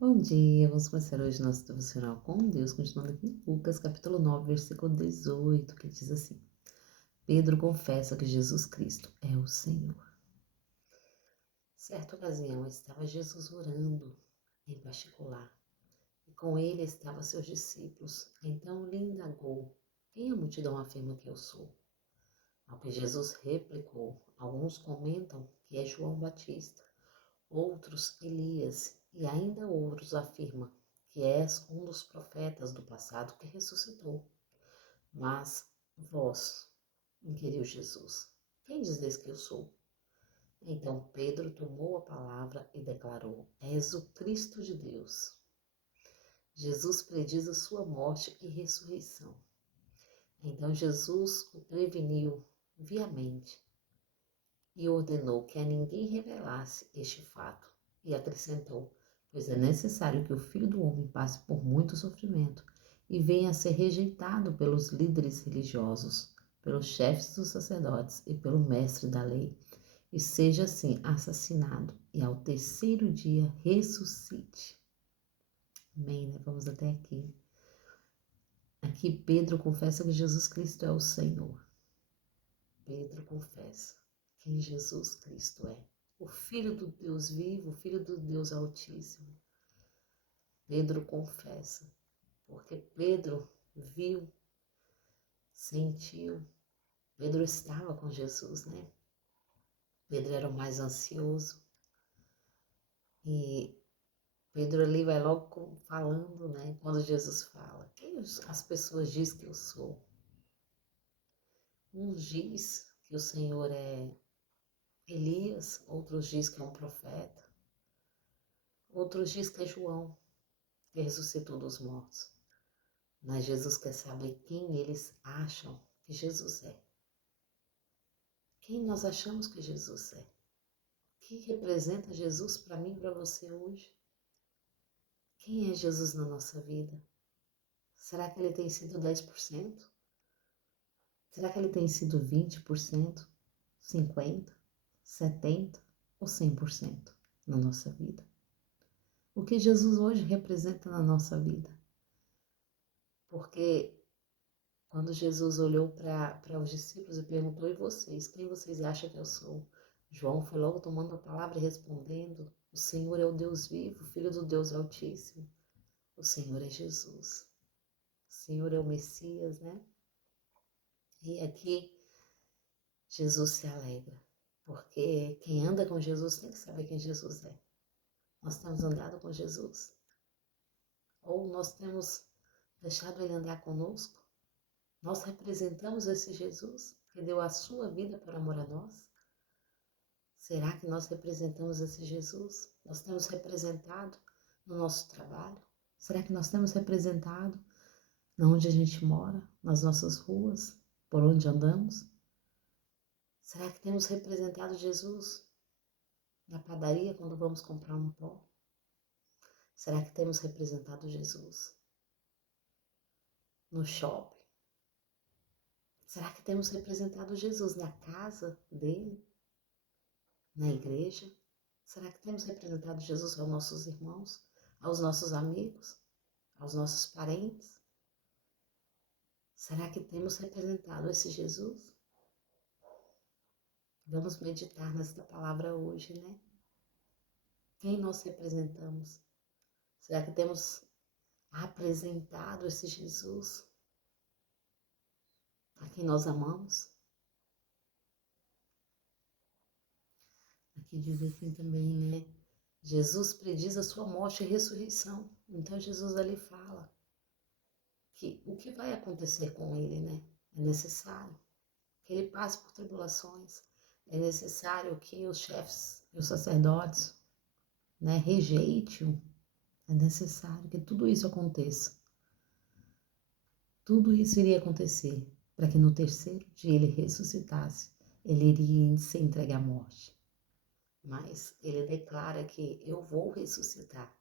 Bom dia, vamos começar hoje nosso devocional com Deus, continuando aqui em Lucas, capítulo 9, versículo 18, que diz assim: Pedro confessa que Jesus Cristo é o Senhor. Certa ocasião estava Jesus orando em particular, e com ele estavam seus discípulos. Então lhe indagou: Quem a multidão afirma que eu sou? Ao que Jesus replicou: Alguns comentam que é João Batista, outros Elias, e ainda outros afirmam que és um dos profetas do passado que ressuscitou. Mas vós, inquiriu Jesus, quem dizeis que eu sou? Então Pedro tomou a palavra e declarou: És o Cristo de Deus. Jesus prediz a sua morte e ressurreição. Então Jesus o preveniu viamente e ordenou que a ninguém revelasse este fato, e acrescentou: Pois é necessário que o Filho do Homem passe por muito sofrimento e venha a ser rejeitado pelos líderes religiosos, pelos chefes dos sacerdotes e pelo mestre da lei, e seja assim assassinado, e ao terceiro dia ressuscite. Amém, né? Vamos até aqui. Aqui Pedro confessa que Jesus Cristo é o Senhor. Pedro confessa quem Jesus Cristo é. O Filho do Deus vivo, o Filho do Deus Altíssimo. Pedro confessa, porque Pedro viu, sentiu. Pedro estava com Jesus, né? Pedro era o mais ansioso. E Pedro ali vai logo falando, né? Quando Jesus fala, quem as pessoas dizem que eu sou? Uns diz que o Senhor é Elias, outros diz que é um profeta, outros diz que é João, que ressuscitou dos mortos. Mas Jesus quer saber quem eles acham que Jesus é. Quem nós achamos que Jesus é? O que representa Jesus para mim e para você hoje? Quem é Jesus na nossa vida? Será que ele tem sido 10%? Será que ele tem sido 20%? 50%? 70% ou 100% na nossa vida? O que Jesus hoje representa na nossa vida? Porque quando Jesus olhou para os discípulos e perguntou: E vocês? Quem vocês acham que eu sou? João foi logo tomando a palavra e respondendo: O Senhor é o Deus vivo, Filho do Deus Altíssimo. O Senhor é Jesus. O Senhor é o Messias, né? E aqui Jesus se alegra, porque quem anda com Jesus tem que saber quem Jesus é. Nós temos andado com Jesus? Ou nós temos deixado Ele andar conosco? Nós representamos esse Jesus que deu a sua vida por amor a nós? Será que nós representamos esse Jesus? Nós temos representado no nosso trabalho? Será que nós temos representado na onde a gente mora, nas nossas ruas, por onde andamos? Será que temos representado Jesus na padaria quando vamos comprar um pão? Será que temos representado Jesus no shopping? Será que temos representado Jesus na casa dele, na igreja? Será que temos representado Jesus aos nossos irmãos, aos nossos amigos, aos nossos parentes? Será que temos representado esse Jesus? Vamos meditar nesta palavra hoje, né? Quem nós representamos? Será que temos apresentado esse Jesus a quem nós amamos? Aqui diz assim também, né? Jesus prediz a sua morte e ressurreição. Então Jesus ali fala que o que vai acontecer com ele, né? É necessário que ele passe por tribulações. É necessário que os chefes e os sacerdotes, né, rejeitem-o. É necessário que tudo isso aconteça. Tudo isso iria acontecer para que no terceiro dia ele ressuscitasse. Ele iria se entregar à morte. Mas ele declara que eu vou ressuscitar.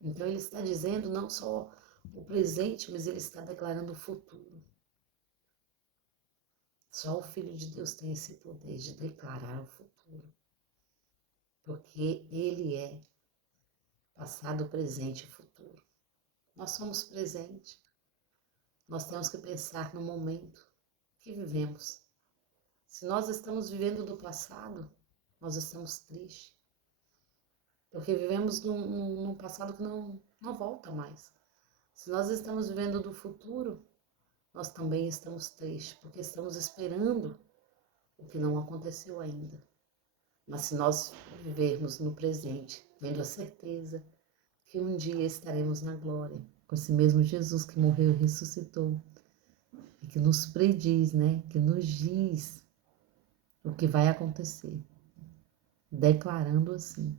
Então ele está dizendo não só o presente, mas ele está declarando o futuro. Só o Filho de Deus tem esse poder de declarar o futuro. Porque ele é passado, presente e futuro. Nós somos presente. Nós temos que pensar no momento que vivemos. Se nós estamos vivendo do passado, nós estamos tristes. Porque vivemos num passado que não volta mais. Se nós estamos vivendo do futuro, nós também estamos tristes, porque estamos esperando o que não aconteceu ainda. Mas se nós vivermos no presente, tendo a certeza que um dia estaremos na glória, com esse mesmo Jesus que morreu e ressuscitou, e que nos prediz, né? Que nos diz o que vai acontecer, declarando assim.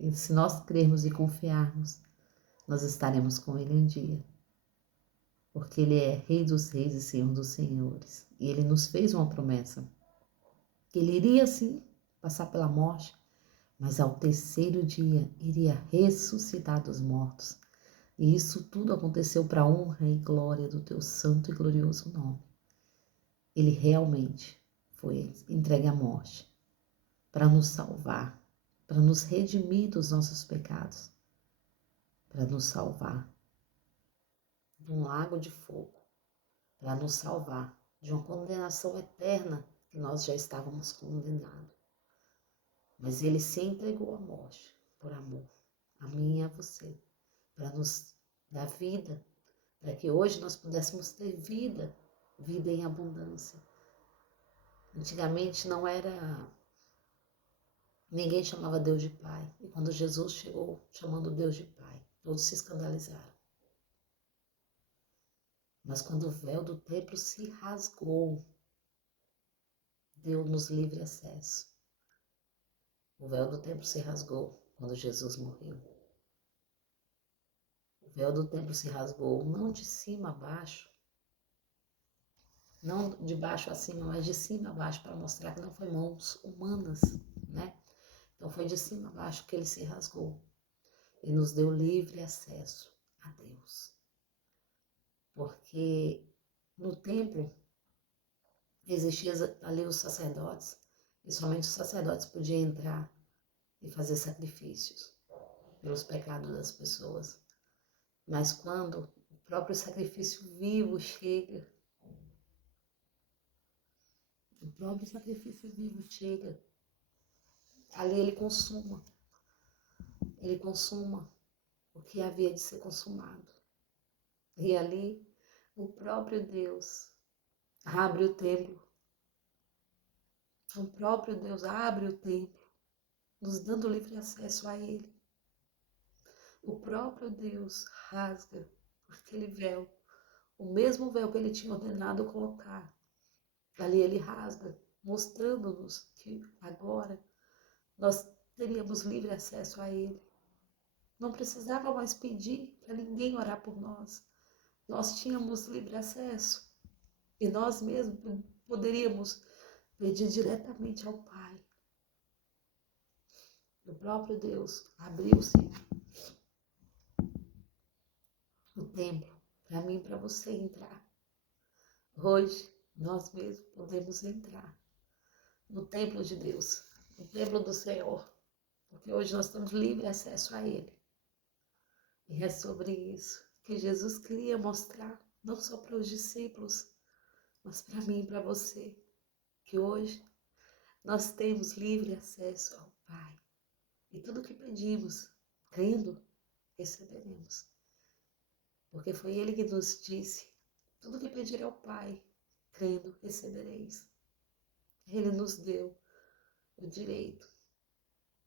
E se nós crermos e confiarmos, nós estaremos com Ele um dia. Porque Ele é Rei dos Reis e Senhor dos Senhores. E Ele nos fez uma promessa. Que Ele iria sim passar pela morte, mas ao terceiro dia iria ressuscitar dos mortos. E isso tudo aconteceu para a honra e glória do Teu santo e glorioso nome. Ele realmente foi entregue à morte para nos salvar, para nos redimir dos nossos pecados, para nos salvar de um lago de fogo, para nos salvar de uma condenação eterna que nós já estávamos condenados. Mas Ele se entregou à morte por amor, a mim e a você, para nos dar vida, para que hoje nós pudéssemos ter vida, vida em abundância. Antigamente não era... Ninguém chamava Deus de Pai. E quando Jesus chegou chamando Deus de Pai, todos se escandalizaram. Mas quando o véu do templo se rasgou, deu-nos livre acesso. O véu do templo se rasgou quando Jesus morreu. O véu do templo se rasgou não de cima a baixo, não de baixo a cima, mas de cima a baixo, para mostrar que não foi mãos humanas, né? Então foi de cima a baixo que ele se rasgou e nos deu livre acesso a Deus. Porque no templo existiam ali os sacerdotes, e somente os sacerdotes podiam entrar e fazer sacrifícios pelos pecados das pessoas. Mas quando o próprio sacrifício vivo chega, ali ele consuma o que havia de ser consumado. E ali o próprio Deus abre o templo. O próprio Deus abre o templo, nos dando livre acesso a Ele. O próprio Deus rasga aquele véu, o mesmo véu que Ele tinha ordenado colocar. Ali Ele rasga, mostrando-nos que agora nós teríamos livre acesso a Ele. Não precisava mais pedir para ninguém orar por nós. Nós tínhamos livre acesso e nós mesmos poderíamos pedir diretamente ao Pai. O próprio Deus abriu-se o templo para mim e para você entrar. Hoje nós mesmos podemos entrar no templo de Deus, no templo do Senhor, porque hoje nós temos livre acesso a Ele. E é sobre isso que Jesus queria mostrar, não só para os discípulos, mas para mim e para você, que hoje nós temos livre acesso ao Pai. E tudo que pedimos, crendo, receberemos. Porque foi Ele que nos disse, tudo que pedir ao Pai, crendo, recebereis. Ele nos deu o direito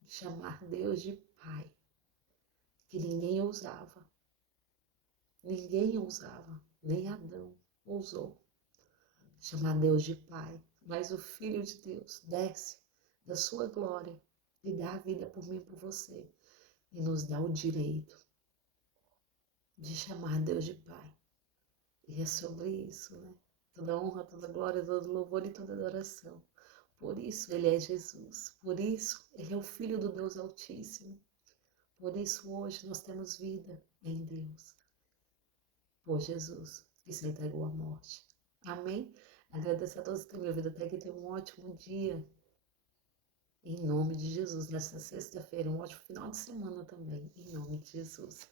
de chamar Deus de Pai, que ninguém ousava, nem Adão ousou chamar Deus de Pai, mas o Filho de Deus desce da sua glória e dá a vida por mim e por você, e nos dá o direito de chamar Deus de Pai. E é sobre isso, né? Toda honra, toda glória, todo louvor e toda adoração. Por isso Ele é Jesus, por isso Ele é o Filho do Deus Altíssimo. Por isso hoje nós temos vida em Deus, por Jesus, que se entregou à morte. Amém? Agradeço a todos que têm me ouvido até aqui. Tenham um ótimo dia. Em nome de Jesus, nessa sexta-feira, um ótimo final de semana também, em nome de Jesus.